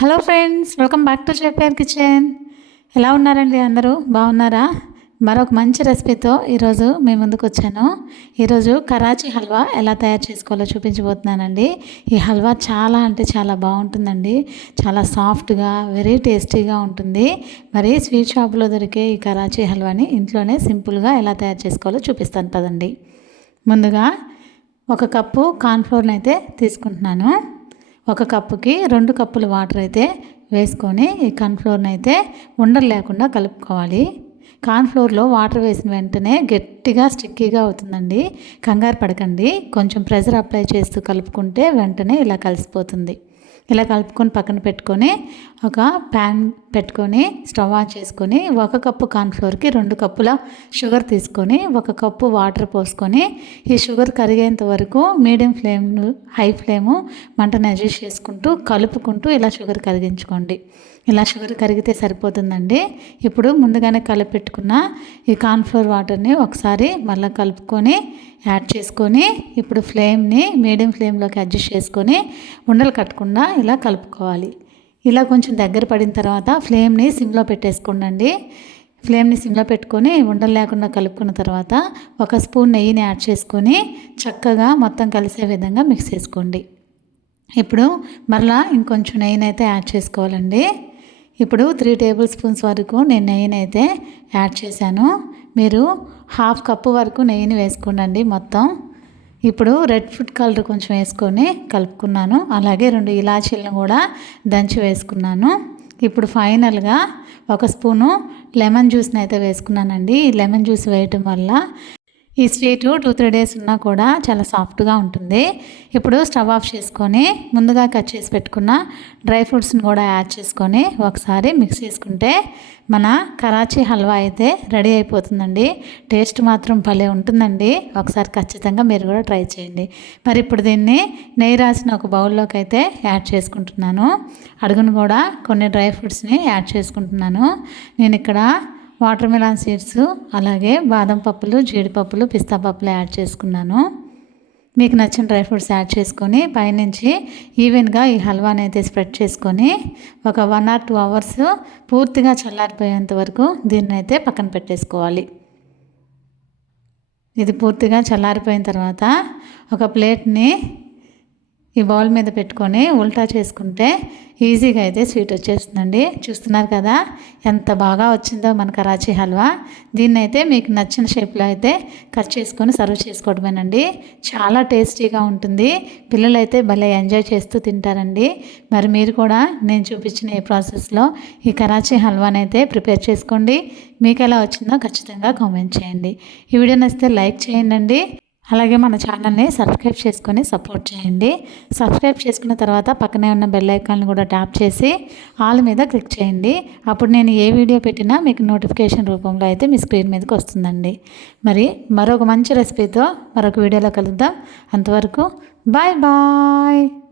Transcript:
Hello friends welcome back to చెప్పార్ kitchen. ఎలా ఉన్నారండి అందరూ? బాగున్నారా? మరొక మంచి రెసిపీతో ఈరోజు మీ ముందుకు వచ్చాను. ఈరోజు కరాచీ హల్వా ఎలా తయారు చేసుకోవాలో చూపించబోతున్నానండి. ఈ హల్వా చాలా అంటే చాలా బాగుంటుందండి. చాలా సాఫ్ట్గా వెరీ టేస్టీగా ఉంటుంది. మరి స్వీట్ షాప్లో దొరికే ఈ కరాచీ హల్వాని ఇంట్లోనే సింపుల్గా ఎలా తయారు చేసుకోవాలో చూపిస్తాను పదండి. ముందుగా ఒక కప్పు కార్న్ఫ్లోర్ని అయితే తీసుకుంటున్నాను. ఒక కప్పుకి రెండు కప్పులు వాటర్ అయితే వేసుకొని ఈ కార్న్ఫ్లోర్ని అయితే ఉండలు లేకుండా కలుపుకోవాలి. కార్న్ఫ్లోర్లో వాటర్ వేసిన వెంటనే గట్టిగా స్టిక్కీగా అవుతుందండి. కంగారు పడకండి. కొంచెం ప్రెజర్ అప్లై చేస్తూ కలుపుకుంటే వెంటనే ఇలా కలిసిపోతుంది. ఇలా కలుపుకొని పక్కన పెట్టుకొని ఒక ప్యాన్ పెట్టుకొని స్టవ్ ఆన్ చేసుకొని ఒక కప్పు కార్న్ఫ్లోర్కి రెండు కప్పుల షుగర్ తీసుకొని ఒక కప్పు వాటర్ పోసుకొని ఈ షుగర్ కరిగేంత వరకు మీడియం ఫ్లేమ్ హై ఫ్లేము మంటను అడ్జస్ట్ చేసుకుంటూ కలుపుకుంటూ ఇలా షుగర్ కరిగించుకోండి. ఇలా షుగర్ కరిగితే సరిపోతుందండి. ఇప్పుడు ముందుగానే కలిపెట్టుకున్న ఈ కార్న్ఫ్లోర్ వాటర్ని ఒకసారి మళ్ళీ కలుపుకొని యాడ్ చేసుకొని ఇప్పుడు ఫ్లేమ్ని మీడియం ఫ్లేమ్లోకి అడ్జస్ట్ చేసుకొని ఉండలు కట్టకుండా ఇలా కలుపుకోవాలి. ఇలా కొంచెం దగ్గర పడిన తర్వాత ఫ్లేమ్ని సిమ్లో పెట్టేసుకోండి ఫ్లేమ్ని సిమ్లో పెట్టుకొని ఉండలు లేకుండా కలుపుకున్న తర్వాత ఒక స్పూన్ నెయ్యిని యాడ్ చేసుకొని చక్కగా మొత్తం కలిసే విధంగా మిక్స్ చేసుకోండి. ఇప్పుడు మరలా ఇంకొంచెం నెయ్యిని అయితే యాడ్ చేసుకోవాలండి. ఇప్పుడు త్రీ టేబుల్ స్పూన్స్ వరకు నేను నెయ్యిని అయితే యాడ్ చేశాను. మీరు హాఫ్ కప్పు వరకు నెయ్యిని వేసుకోండి మొత్తం. ఇప్పుడు రెడ్ ఫుడ్ కలర్ కొంచెం వేసుకొని కలుపుకున్నాను. అలాగే రెండు ఇలాచీలను కూడా దంచి వేసుకున్నాను. ఇప్పుడు ఫైనల్గా ఒక స్పూను లెమన్ జ్యూస్ని అయితే వేసుకున్నానండి. ఈ లెమన్ జ్యూస్ వేయటం వల్ల ఈ స్వీట్ టూ త్రీ డేస్ ఉన్నా కూడా చాలా సాఫ్ట్గా ఉంటుంది. ఇప్పుడు స్టవ్ ఆఫ్ చేసుకొని ముందుగా కట్ చేసి పెట్టుకున్న డ్రై ఫ్రూట్స్ని కూడా యాడ్ చేసుకొని ఒకసారి మిక్స్ చేసుకుంటే మన కరాచీ హల్వా అయితే రెడీ అయిపోతుందండి. టేస్ట్ మాత్రం భలే ఉంటుందండి. ఒకసారి ఖచ్చితంగా మీరు కూడా ట్రై చేయండి. మరి ఇప్పుడు దీన్ని నెయ్యి రాసిన ఒక బౌల్లోకి అయితే యాడ్ చేసుకుంటున్నాను. అడుగును కూడా కొన్ని డ్రై ఫ్రూట్స్ని యాడ్ చేసుకుంటున్నాను. నేను ఇక్కడ వాటర్ మిలాన్ సీడ్స్ అలాగే బాదం పప్పులు జీడిపప్పులు పిస్తా పప్పులు యాడ్ చేసుకున్నాను. మీకు నచ్చిన డ్రై ఫ్రూట్స్ యాడ్ చేసుకొని పైనుంచి ఈవెన్గా ఈ హల్వాని అయితే స్ప్రెడ్ చేసుకొని ఒక వన్ ఆర్ టూ అవర్స్ పూర్తిగా చల్లారిపోయేంత వరకు దీన్ని అయితే పక్కన పెట్టేసుకోవాలి. ఇది పూర్తిగా చల్లారిపోయిన తర్వాత ఒక ప్లేట్ని ఈ బౌల్ మీద పెట్టుకొని ఉల్టా చేసుకుంటే ఈజీగా అయితే స్వీట్ వచ్చేస్తుందండి. చూస్తున్నారు కదా? ఎంత బాగా వచ్చిందో మన కరాచీ హల్వా. దీన్ని అయితే మీకు నచ్చిన షేప్లో అయితే కట్ చేసుకొని సర్వ్ చేసుకోవడమేనండి. చాలా టేస్టీగా ఉంటుంది. పిల్లలు అయితే భలే ఎంజాయ్ చేస్తూ తింటారండి. మరి మీరు కూడా నేను చూపించిన ఈ ప్రాసెస్లో ఈ కరాచీ హల్వాని అయితే ప్రిపేర్ చేసుకోండి. మీకు ఎలా వచ్చిందో ఖచ్చితంగా కామెంట్ చేయండి. ఈ వీడియో నచ్చితే లైక్ చేయండి అలాగే మన ఛానల్ని సబ్స్క్రైబ్ చేసుకొని సపోర్ట్ చేయండి. సబ్స్క్రైబ్ చేసుకున్న తర్వాత పక్కనే ఉన్న బెల్ ఐకాన్ని కూడా ట్యాప్ చేసి ఆల్ మీద క్లిక్ చేయండి. అప్పుడు నేను ఏ వీడియో పెట్టినా మీకు నోటిఫికేషన్ రూపంలో అయితే మీ స్క్రీన్ మీదకి వస్తుందండి. మరి మరొక మంచి రెసిపీతో మరొక వీడియోలో కలుద్దాం. అంతవరకు బాయ్ బాయ్.